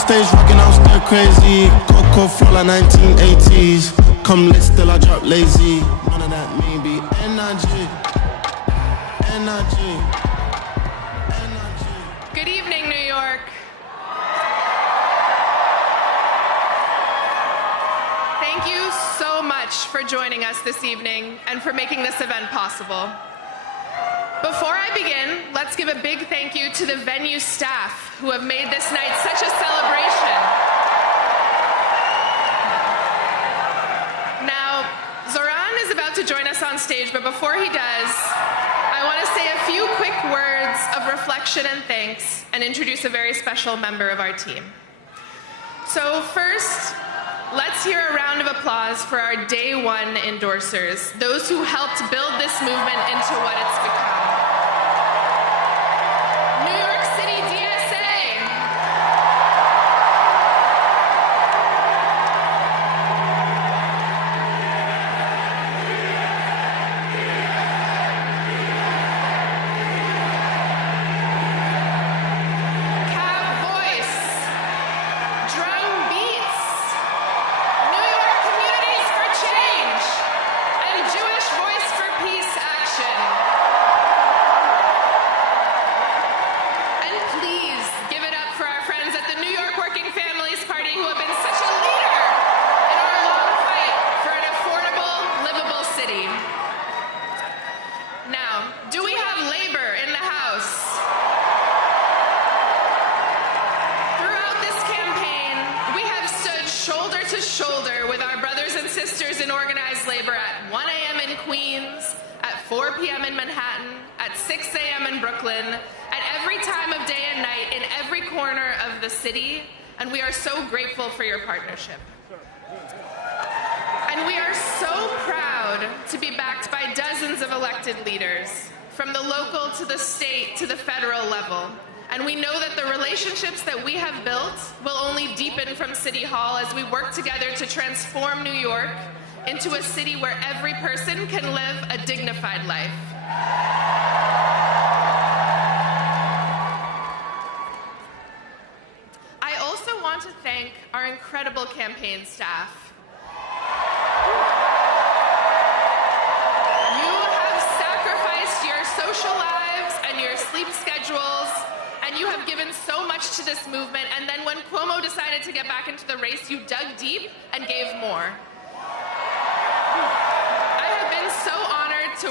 Stage rocking, I'm still crazy. Coco flow like 1980s. Come lit, still I drop lazy. None of that maybe. Energy. Good evening, New York. Thank you so much for joining us this evening and for making this event possible. Before I begin, let's give a big thank you to the venue staff who have made this night such a celebration. Now, Zohran is about to join us on stage, but before he does, I want to say a few quick words of reflection and thanks and introduce a very special member of our team. So first, let's hear a round of applause for our day one endorsers, those who helped build this movement into what it's become. New York City DSA. Cab Voice. Drum Beats. New York Communities for Change. And Jewish Voice for Peace Action. And please give it up for our friends at the New York Working Families Party who have been such a leader in our long fight for an affordable, livable city. Now, do we have labor in the house? Throughout this campaign, we have stood shoulder to shoulder with our brothers and sisters in organized labor at 1 a.m. in Queens, at 4 p.m. in Manhattan, at 6 a.m. in Brooklyn, at every time of day and night, in every corner of the city, and we are so grateful for your partnership. And we are so proud to be backed by dozens of elected leaders, from the local to the state to the federal level. And we know that the relationships that we have built will only deepen from City Hall as we work together to transform New York into a city where every person can live a dignified life. I also want to thank our incredible campaign staff. You have sacrificed your social lives and your sleep schedules, and you have given so much to this movement, and then when Cuomo decided to get back into the race, you dug deep and gave more. I have been so honored to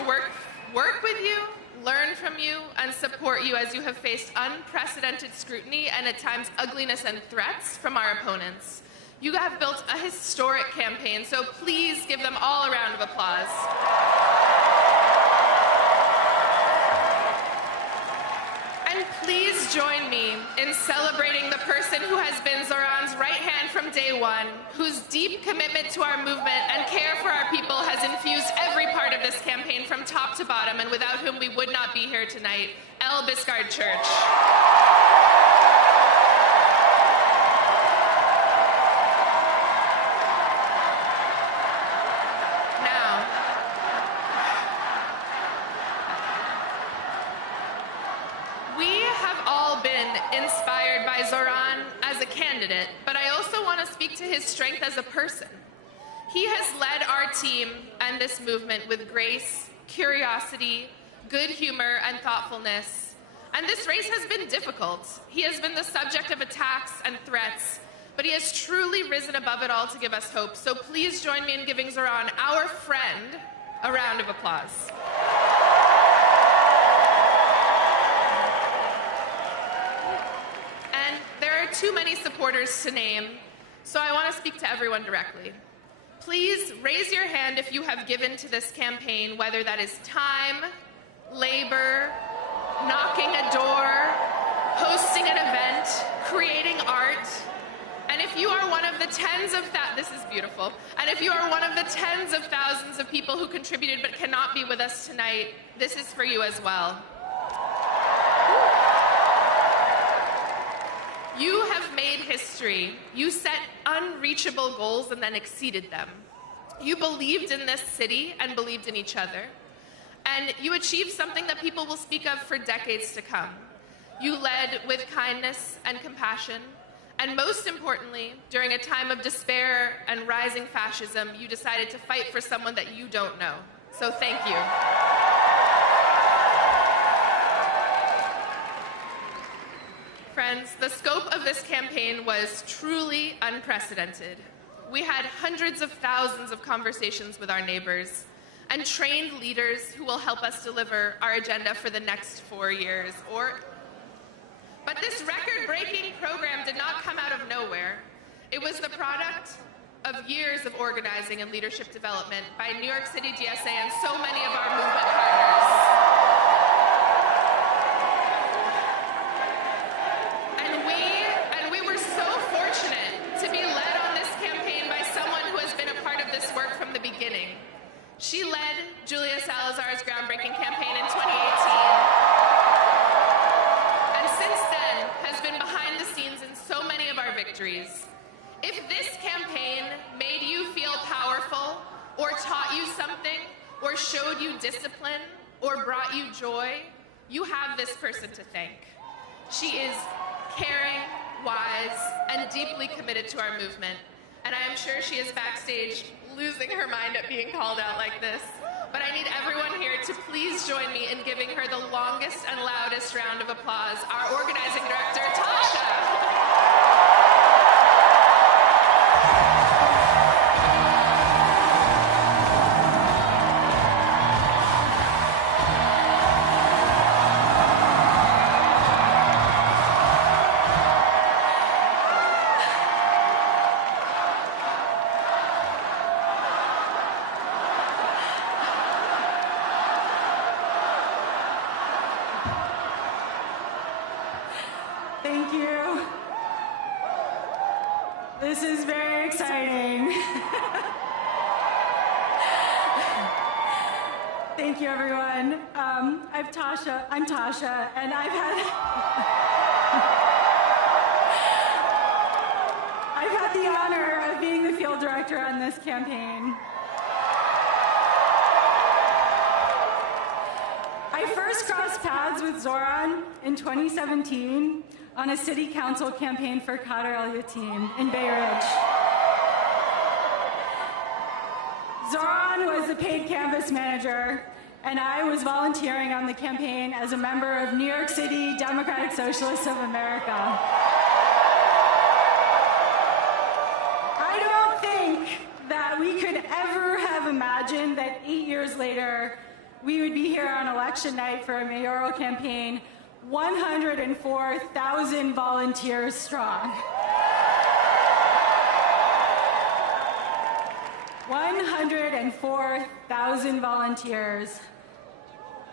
work with you, learn from you, and support you as you have faced unprecedented scrutiny and at times ugliness and threats from our opponents. You have built a historic campaign, so please give them all a round of applause. And please join me in celebrating the person who has been Zohran's right hand from day one, whose deep commitment to our movement and care for our people has infused every part of this campaign from top to bottom, and without whom we would not be here tonight, El Biscard Church. Inspired by Zohran as a candidate, but I also want to speak to his strength as a person. He has led our team and this movement with grace, curiosity, good humor, and thoughtfulness. And this race has been difficult. He has been the subject of attacks and threats, but he has truly risen above it all to give us hope. So please join me in giving Zohran, our friend, a round of applause. Too many supporters to name, so I want to speak to everyone directly. Please raise your hand if you have given to this campaign, whether that is time, labor, knocking a door, hosting an event, creating art. And if you are one of the this is beautiful. And if you are one of the tens of thousands of people who contributed but cannot be with us tonight, this is for you as well. You have made history. You set unreachable goals and then exceeded them. You believed in this city and believed in each other. And you achieved something that people will speak of for decades to come. You led with kindness and compassion. And most importantly, during a time of despair and rising fascism, you decided to fight for someone that you don't know. So thank you. Friends, the scope of this campaign was truly unprecedented. We had hundreds of thousands of conversations with our neighbors and trained leaders who will help us deliver our agenda for the next 4 years. But this record-breaking program did not come out of nowhere. It was the product of years of organizing and leadership development by New York City DSA and so many of our movement partners. She led Julia Salazar's groundbreaking campaign in 2018, and since then has been behind the scenes in so many of our victories. If this campaign made you feel powerful, or taught you something, or showed you discipline, or brought you joy, you have this person to thank. She is caring, wise, and deeply committed to our movement. And I am sure she is backstage losing her mind at being called out like this. But I need everyone here to please join me in giving her the longest and loudest round of applause, our organizing director, Tasha. Thank you. This is very exciting. Thank you, everyone. I'm Tasha, and I've had the honor of being the field director on this campaign. I first crossed paths with Zohran in 2017 on a city council campaign for Kader El-Yatim in Bay Ridge. Zohran was the paid canvas manager, and I was volunteering on the campaign as a member of New York City Democratic Socialists of America. I don't think that we could ever have imagined that 8 years later, we would be here on election night for a mayoral campaign 104,000 volunteers strong. 104,000 volunteers.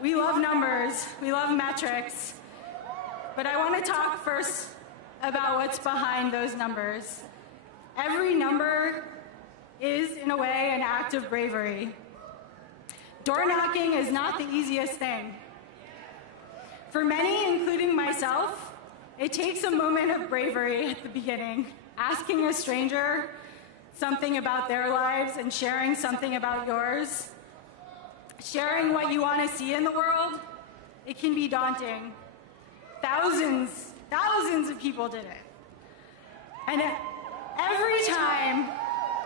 We love numbers, we love metrics, but I want to talk first about what's behind those numbers. Every number is, in a way, an act of bravery. Door knocking is not the easiest thing. For many, including myself, it takes a moment of bravery at the beginning, asking a stranger something about their lives and sharing something about yours. Sharing what you want to see in the world, it can be daunting. Thousands of people did it. And every time,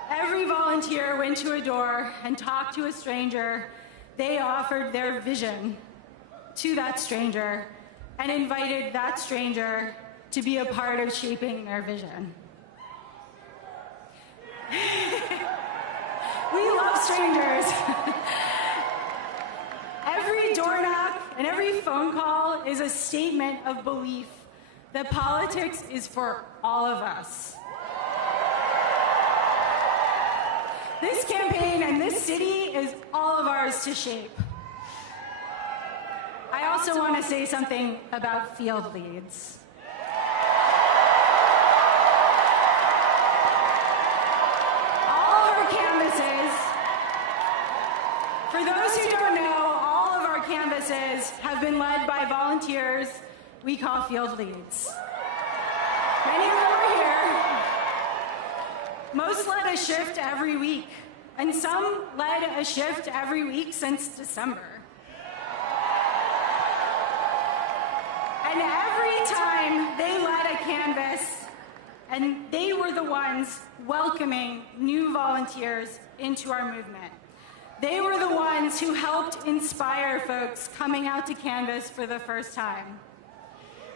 every volunteer went to a door and talked to a stranger, they offered their vision to that stranger and invited that stranger to be a part of shaping their vision. We love strangers. Every door knock and every phone call is a statement of belief that politics is for all of us. This campaign and this city is all of ours to shape. I also want to say something about field leads. All of our canvases, for those who don't know, all of our canvases have been led by volunteers we call field leads. Many of them are here. Most led a shift every week, and some led a shift every week since December. And every time they led a canvass, and they were the ones welcoming new volunteers into our movement. They were the ones who helped inspire folks coming out to canvass for the first time.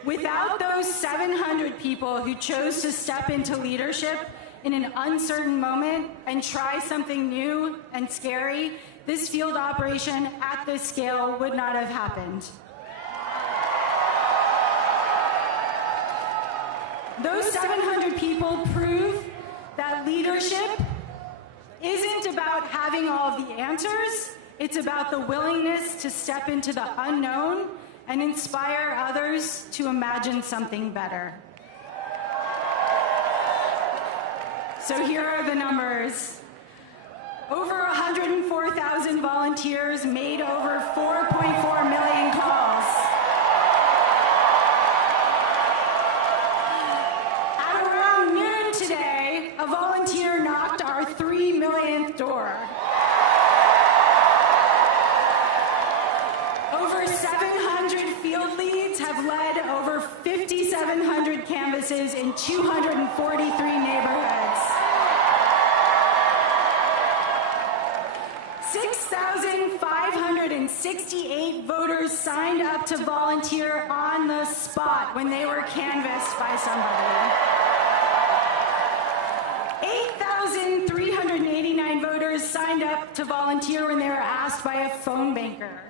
Without those 700 people who chose to step into leadership in an uncertain moment and try something new and scary, this field operation at this scale would not have happened. Those 700 people prove that leadership isn't about having all of the answers, it's about the willingness to step into the unknown and inspire others to imagine something better. So here are the numbers. Over 104,000 volunteers made over 4.4 million calls. At around noon today, a volunteer knocked our 3 millionth door. Over 700 field leads have led over 5,700 canvasses in 243 neighborhoods. 6,568 voters signed up to volunteer on the spot when they were canvassed by somebody. 8,389 voters signed up to volunteer when they were asked by a phone banker.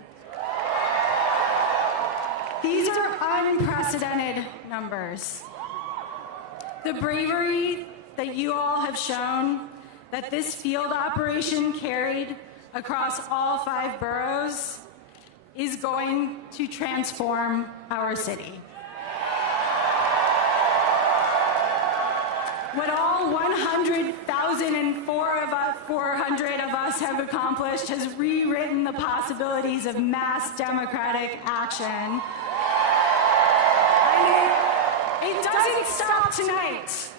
These are unprecedented numbers. The bravery that you all have shown, that this field operation carried across all 5 boroughs, is going to transform our city. What all 100,400 of us have accomplished has rewritten the possibilities of mass democratic action. And it doesn't stop tonight.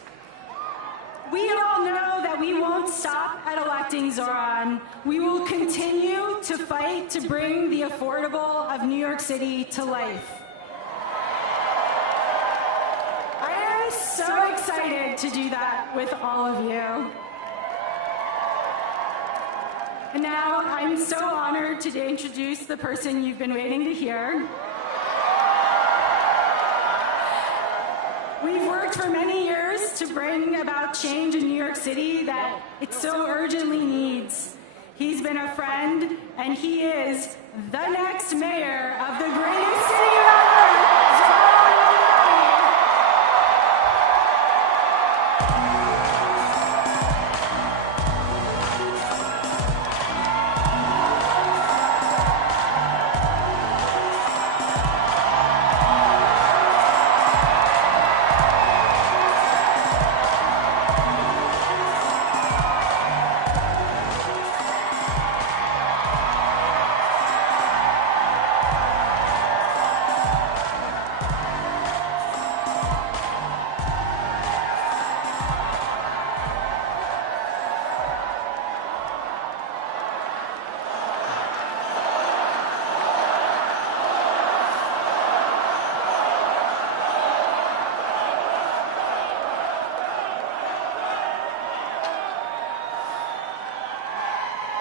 We all know that we won't stop at electing Zohran. We will continue to fight to bring the affordable of New York City to life. I am so excited to do that with all of you. And now I'm so honored to introduce the person you've been waiting to hear. We've worked for many years to bring about change in New York City that it so urgently needs. He's been a friend, and he is the next mayor of the greatest city on earth, Zohran Mamdani.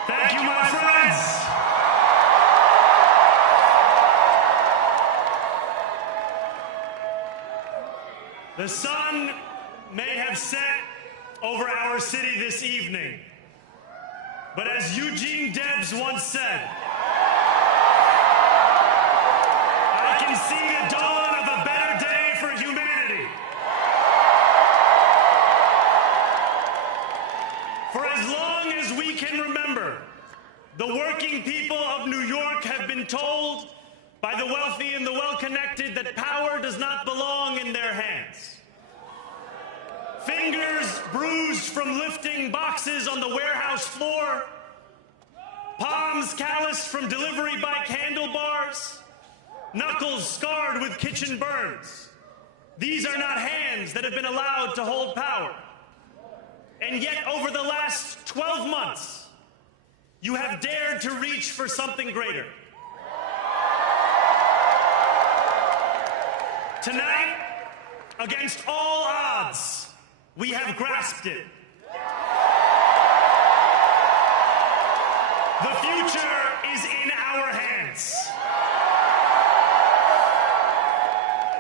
Thank you, my friends. The sun may have set over our city this evening, but as Eugene Debs once said, I can see the dawn of a better day for humanity. For as long as we can remember, the working people of New York have been told by the wealthy and the well-connected that power does not belong in their hands. Fingers bruised from lifting boxes on the warehouse floor, palms calloused from delivery bike handlebars, knuckles scarred with kitchen burns. These are not hands that have been allowed to hold power. And yet, over the last 12 months, you have dared to reach for something greater. Tonight, against all odds, we have grasped it. The future is in our hands.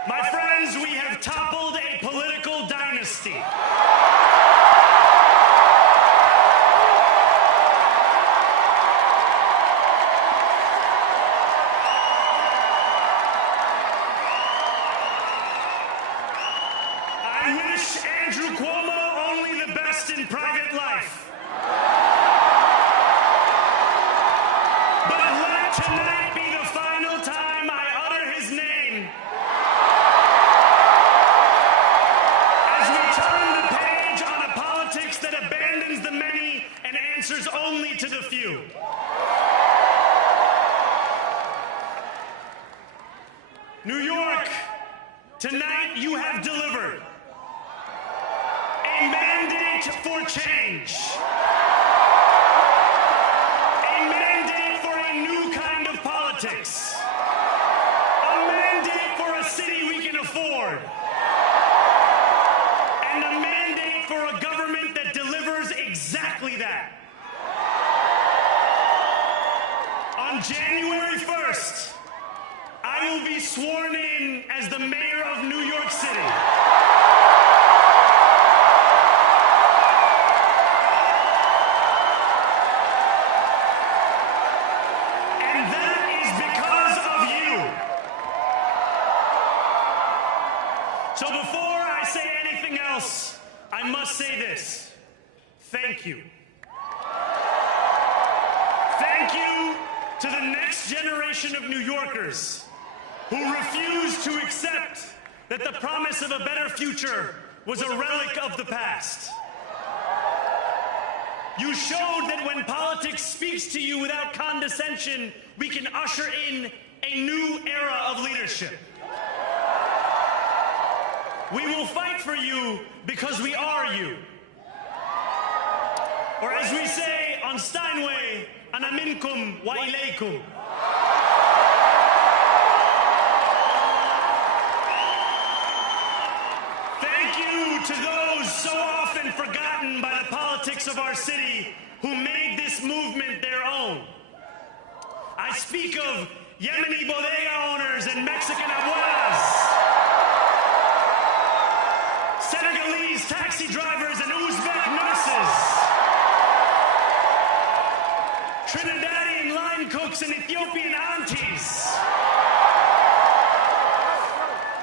My friends, we have toppled a political dynasty. I wish Andrew Cuomo only the best in private life. But let tonight be the final time I utter his name as we turn the page on a politics that abandons the many and answers only to the few. New York, tonight you have delivered a mandate for change. A mandate for a new kind of politics. A mandate for a city we can afford. And a mandate for a government that delivers exactly that. On January 1st, I will be sworn in as the mayor of New York City. And that is because of you. So before I say anything else, I must say this. Thank you. Thank you to the next generation of New Yorkers who refused to accept that the promise of a better future was a relic of the past. You showed that when politics speaks to you without condescension, we can usher in a new era of leadership. We will fight for you because we are you. Or as we say on Steinway, ana minkum wa ilaykum. Thank you to those so often forgotten by the politics of our city who made this movement their own. I speak of Yemeni bodega owners and Mexican abuelas, Senegalese taxi drivers and Uzbek nurses, Trinidadian line cook jokes and Ethiopian aunties.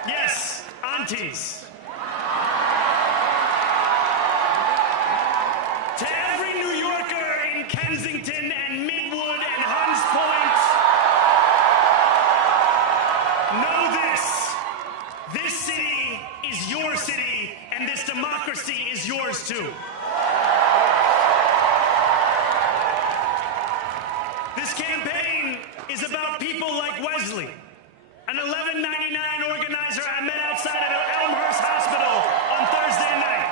Yes, aunties. To every New Yorker in Kensington and Midwood and Hunts Point, know this. This city is your city, and this democracy is yours too. This campaign is about people like Wesley, an $11.99 organizer I met outside of Elmhurst Hospital on Thursday night.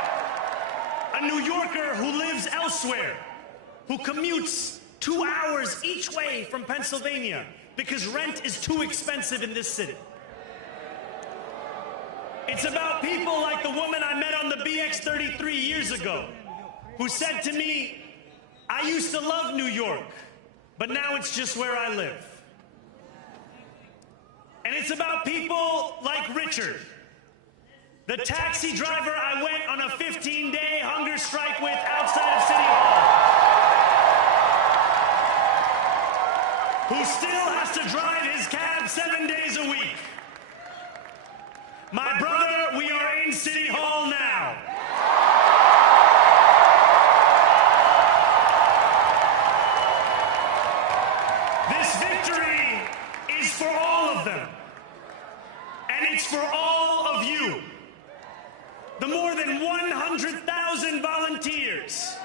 A New Yorker who lives elsewhere, who commutes 2 hours each way from Pennsylvania because rent is too expensive in this city. It's about people like the woman I met on the BX 33 years ago, who said to me, I used to love New York, but now it's just where I live. And it's about people like Richard, the taxi driver I went on a 15-day hunger strike with outside of City Hall, who still has to drive his cab 7 days a week. My brother, we are in City Hall now. This victory is for all of them. And it's for all of you. The more than 100,000 volunteers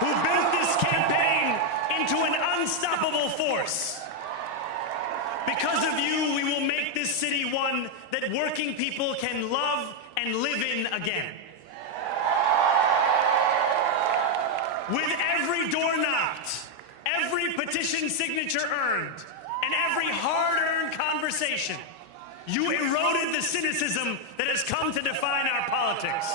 who built this campaign into an unstoppable force. Because of you, we will make this city one that working people can love and live in again. With every door knocked, every petition signature earned, and every hard-earned conversation, you eroded the cynicism that has come to define our politics.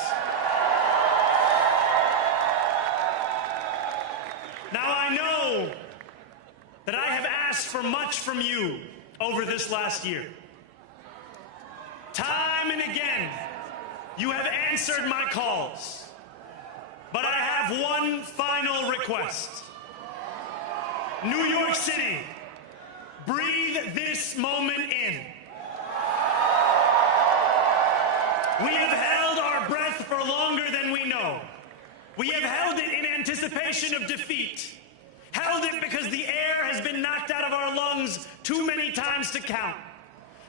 Now I know that I have asked for much from you over this last year. Time and again, you have answered my calls. But I have one final request. New York City, breathe this moment in. We have held our breath for longer than we know. We have held it in anticipation of defeat. Held it because the air has been knocked out of our lungs too many times to count.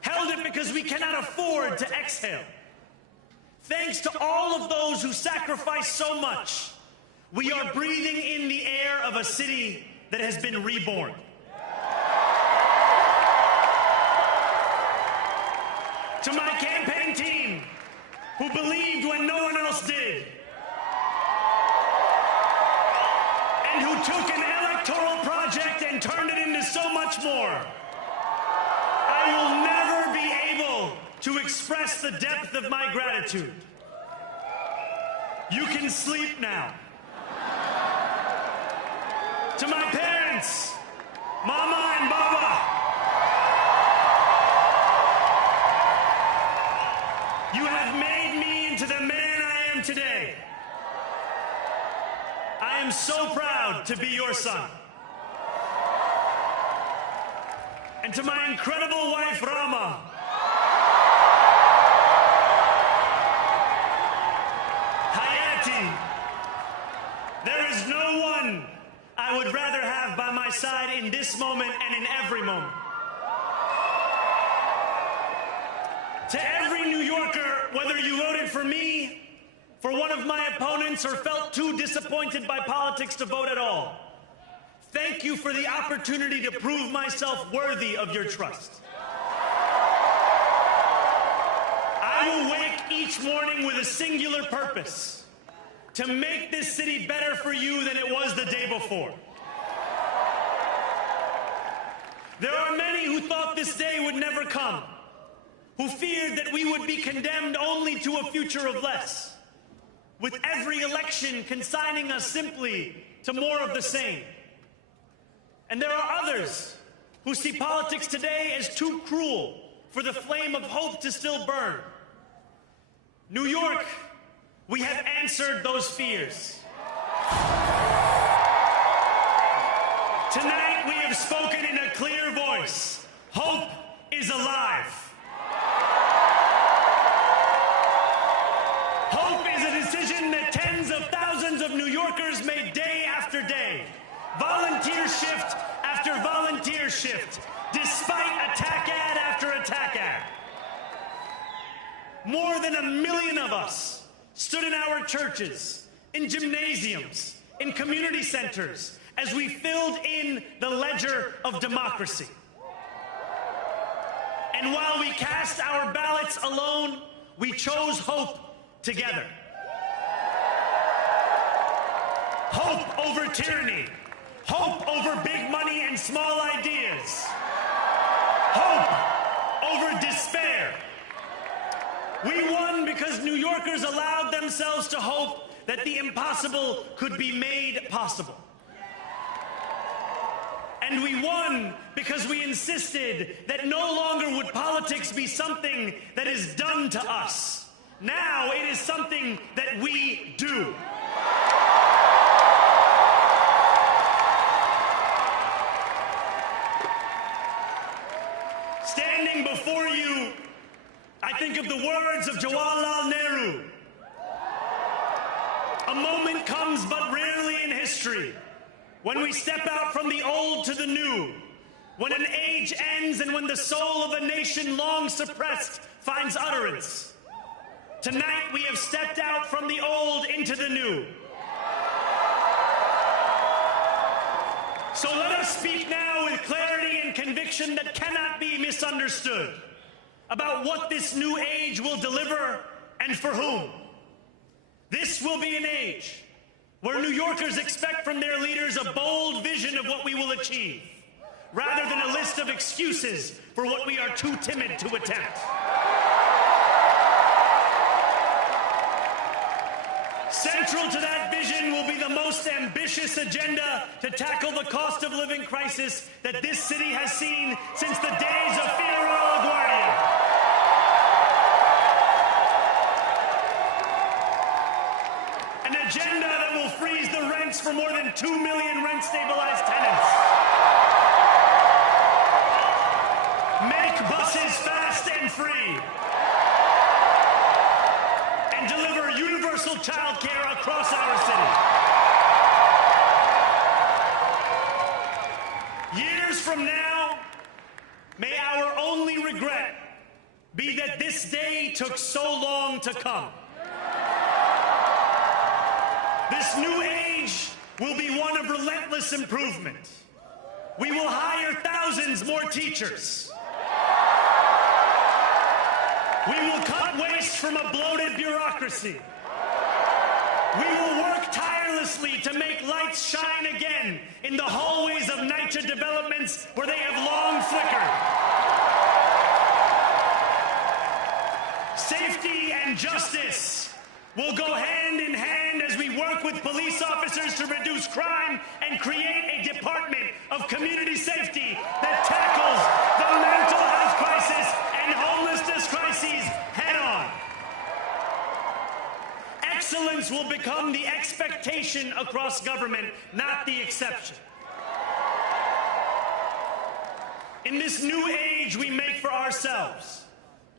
Held it because we cannot afford to exhale. Thanks to all of those who sacrificed so much, we are breathing in the air of a city that has been reborn. To my campaign team, who believed when no one else did, and who took an electoral project and turned it into so much more, I will never be able to express the depth of my gratitude. You can sleep now. To my parents, Mama and Baba, you have made me into the man I am today. I am so proud to be your son. And to my incredible wife, Rama, Hayati, there is no one I would rather have by my side in this moment and in every moment. To every New Yorker, whether you voted for me, for one of my opponents, or felt too disappointed by politics to vote at all, thank you for the opportunity to prove myself worthy of your trust. I will wake each morning with a singular purpose: to make this city better for you than it was the day before. There are many who thought this day would never come, who feared that we would be condemned only to a future of less, with every election consigning us simply to more of the same. And there are others who see politics today as too cruel for the flame of hope to still burn. New York, we have answered those fears. Tonight, Tonight we have spoken in a clear voice. Hope is alive. Hope is a decision that tens of thousands of New Yorkers made day after day, volunteer shift after volunteer shift, despite attack ad after attack ad. More than 1 million of us stood in our churches, in gymnasiums, in community centers, as we filled in the ledger of democracy. And while we cast our ballots alone, we chose hope together. Hope over tyranny. Hope over big money and small ideas. Hope over despair. We won because New Yorkers allowed themselves to hope that the impossible could be made possible. And we won because we insisted that no longer would politics be something that is done to us. Now it is something that we do. Standing before you, I think of the words of Jawaharlal Nehru. A moment comes but rarely in history when we step out from the old to the new, when an age ends and when the soul of a nation long suppressed finds utterance. Tonight we have stepped out from the old into the new. So let us speak now with clarity and conviction that cannot be misunderstood about what this new age will deliver and for whom. This will be an age where New Yorkers expect from their leaders a bold vision of what we will achieve, rather than a list of excuses for what we are too timid to attempt. Central to that vision will be the most ambitious agenda to tackle the cost of living crisis that this city has seen since the days of Figueroa LaGuardia. An agenda that will freeze the rents for more than 2 million rent-stabilized tenants. Make buses fast and free. And deliver universal child care across our city. Years from now, may our only regret be that this day took so long to come. This new age will be one of relentless improvement. We will hire thousands more teachers. We will cut waste from a bloated bureaucracy. We will work tirelessly to make lights shine again in the hallways of NYCHA developments where they have long flickered. Safety and justice will go hand in hand as we work with police officers to reduce crime and create a department of community safety that tackles the mental health crisis and homelessness crises head on. Excellence will become the expectation across government, not the exception. In this new age we make for ourselves,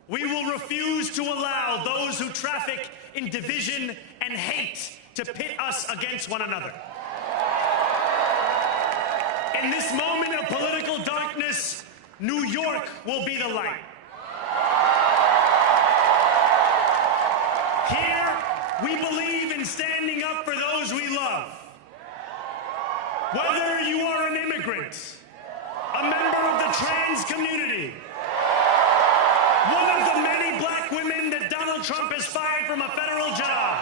we will refuse to allow those who traffic in division and hate to pit us against one another. In this moment of political darkness, New York will be the light. Here, we believe in standing up for those we love. Whether you are an immigrant, a member of the trans community, one of the many black women that Donald Trump has fired from a federal job,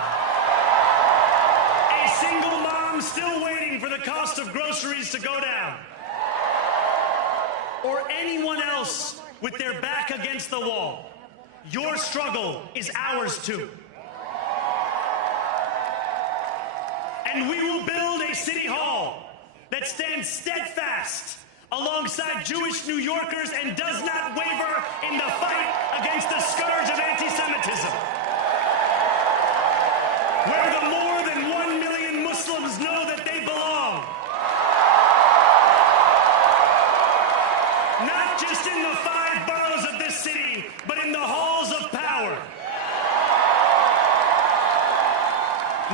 a single mom still waiting for the cost of groceries to go down, or anyone else with their back against the wall, your struggle is ours too. And we will build a city hall that stands steadfast alongside Jewish New Yorkers and does not waver in the fight against the scourge of anti-Semitism. Where the more than 1 million Muslims know that they belong.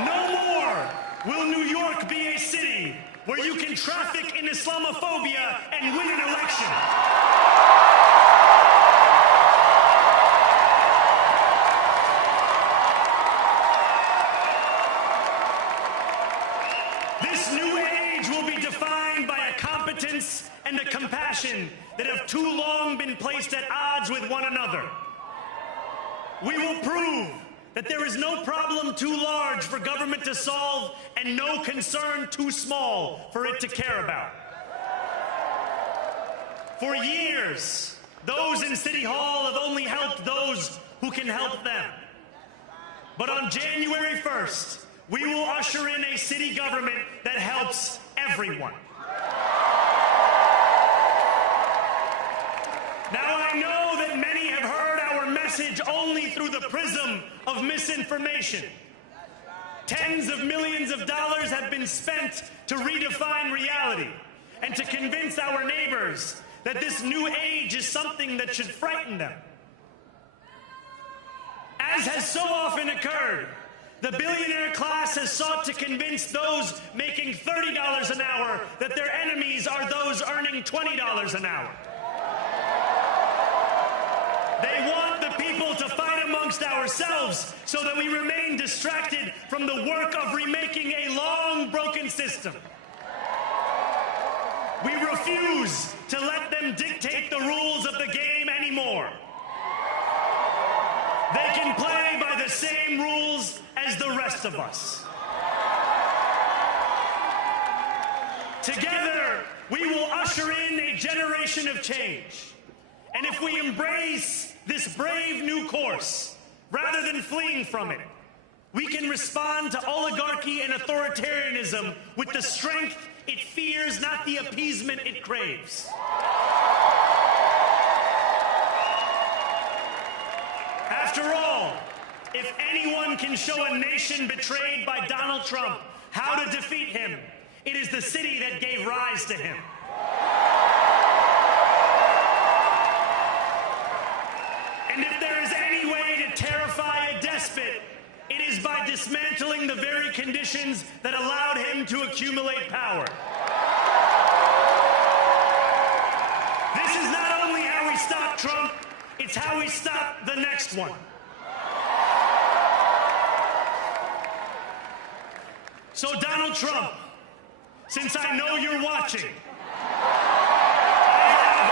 No more will New York be a city where you can traffic in Islamophobia and win an election. This new age will be defined by a competence and a compassion that have too long been placed at odds with one another. We will prove that there is no problem too large for government to solve and no concern too small for it to care about. For years, those in City Hall have only helped those who can help them. But on January 1st, we will usher in a city government that helps everyone. Now, I know that many have heard our message only through the prism of misinformation. Tens of millions of dollars have been spent to redefine reality and to convince our neighbors that this new age is something that should frighten them. As has so often occurred, the billionaire class has sought to convince those making $30 an hour that their enemies are those earning $20 an hour. They want the people to fight amongst ourselves so that we remain distracted from the work of remaking a long broken system. We refuse to let them dictate the rules of the game anymore. They can play by the same rules as the rest of us. Together, we will usher in a generation of change. And if we embrace this brave new course, rather than fleeing from it, we can respond to oligarchy and authoritarianism with the strength it fears, not the appeasement it craves. After all, if anyone can show a nation betrayed by Donald Trump how to defeat him, it is the city that gave rise to him. And if there is any way to terrify a despot, it is by dismantling the very conditions that allowed him to accumulate power. This is not only how we stop Trump, it's how we stop the next one. So Donald Trump, since I know you're watching, I have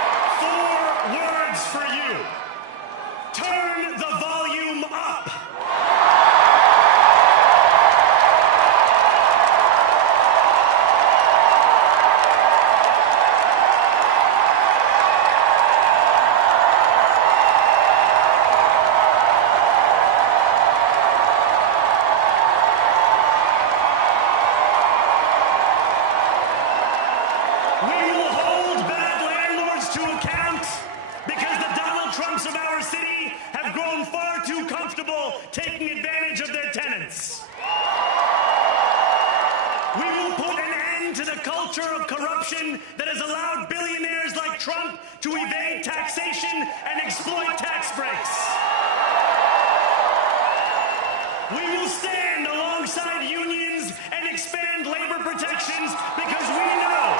4 words for you. Turn the volume up. We will hold bad landlords to account because the Donald Trumps of our city have grown far too comfortable taking advantage of their tenants. We will put an end to the culture of corruption that has allowed billionaires like Trump to evade taxation and exploit tax breaks. We will stand alongside unions and expand labor protections because we know,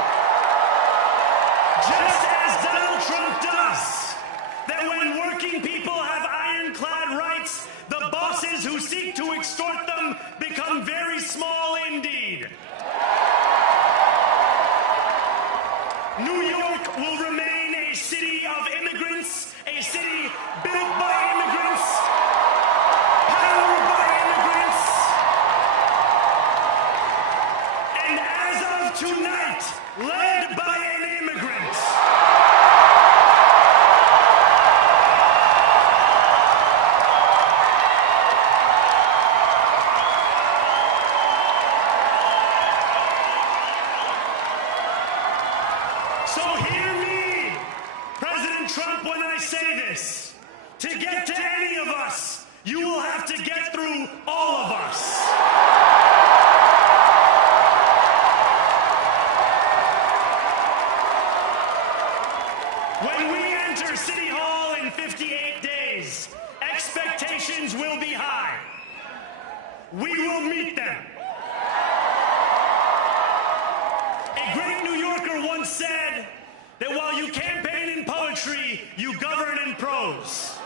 just as Donald Trump does, that when working people have ironclad rights, the bosses who seek to extort them become very small indeed. New York will remain a city of immigrants, a city built by immigrants, powered by immigrants, and as of tonight, led by an immigrant. So hear me, President Trump, when I say this. To get to any of us, you will have to get through all of us. When we enter City Hall in 58 days, expectations will be high. We will will meet them. A great New Yorker once said that while you campaign in poetry, you govern in prose.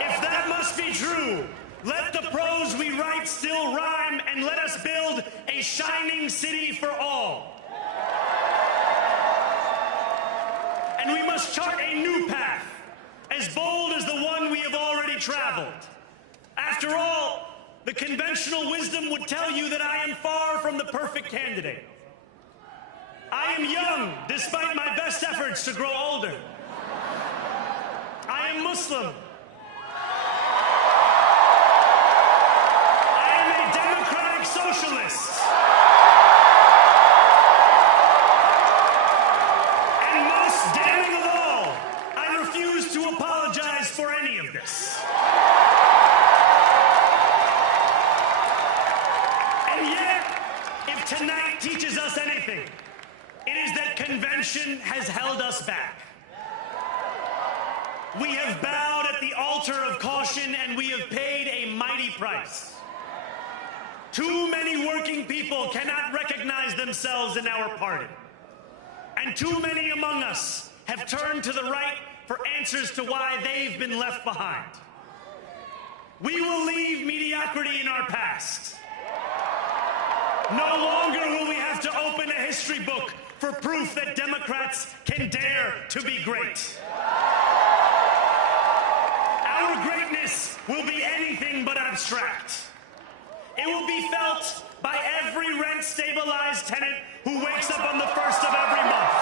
If that must be true, let the prose we write still rhyme, and let us build a shining city for all. And we must chart a new path, as bold as the one we have already traveled. After all, the conventional wisdom would tell you that I am far from the perfect candidate. I am young, despite my best efforts to grow older. I am Muslim. I am a democratic socialist. And most damning of all, I refuse to apologize for any of this. And yet, if tonight teaches us anything, it is that convention has held us back. We have bowed at the altar of caution, and we have paid a mighty price. Too many working people cannot recognize themselves in our party. And too many among us have turned to the right for answers to why they've been left behind. We will leave mediocrity in our past. No longer will we have to open a history book for proof that Democrats can dare to be great. Our greatness will be anything but abstract. It will be felt by every rent-stabilized tenant who wakes up on the first of every month,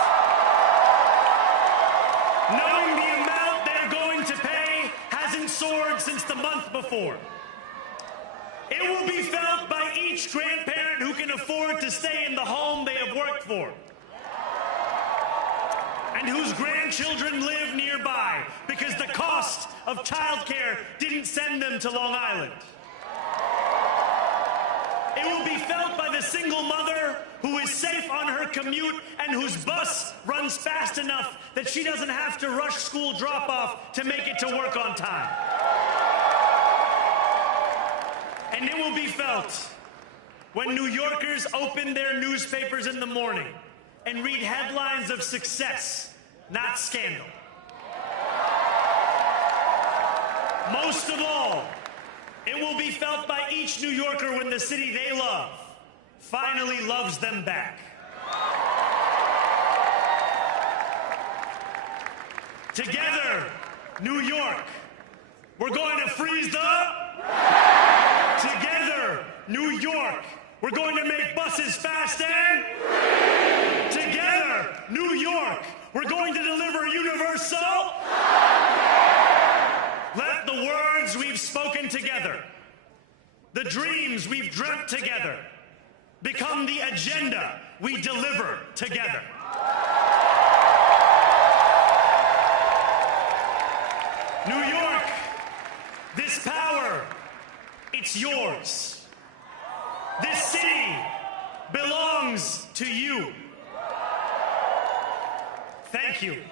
knowing the amount they're going to pay hasn't soared since the month before. It will be felt by each grandparent who can afford to stay in the home they have worked for, and whose grandchildren live nearby because the cost of childcare didn't send them to Long Island. It will be felt by the single mother who is safe on her commute and whose bus runs fast enough that she doesn't have to rush school drop-off to make it to work on time. And it will be felt when New Yorkers open their newspapers in the morning and read headlines of success, not scandal. Most of all, it will be felt by each New Yorker when the city they love finally loves them back. Together, New York, we're going to freeze the... Together, New York, we're going to make buses fast and... Together, New York, we're going to deliver universal... Let the words we've spoken together, the dreams we've dreamt together, become the agenda we deliver together. New York, this power, it's yours. This city belongs to you. Thank you.